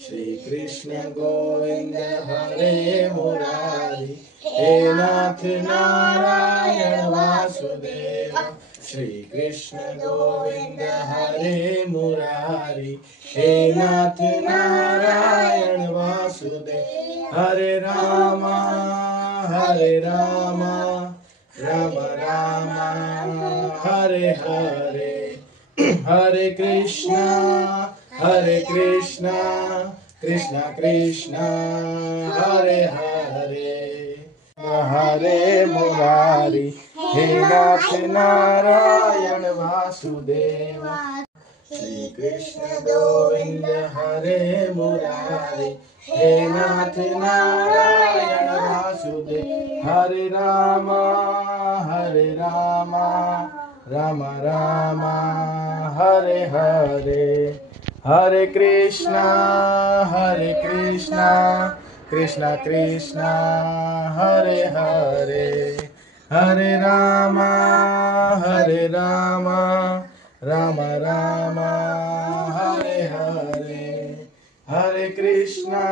Shri Krishna Govind हरे Murari, हे नाथ Narayan Vasudev. Shri Krishna Govind हरे Murari, हे नाथ Narayan Vasudev. हरे Rama Ram Ram Hare Hare, हरे Krishna Krishna Krishna Hare Hare. हरे Murari, हे नाथ Narayan Vasudev. Shri Krishna Govind हरे Murari, हे नाथ Narayan Vasudev. हरे Ram Ram Ram Hare Hare, हरे Krishna Krishna Krishna Hare Hare. हरे Ram Ram Ram Hare Hare. हरे Krishna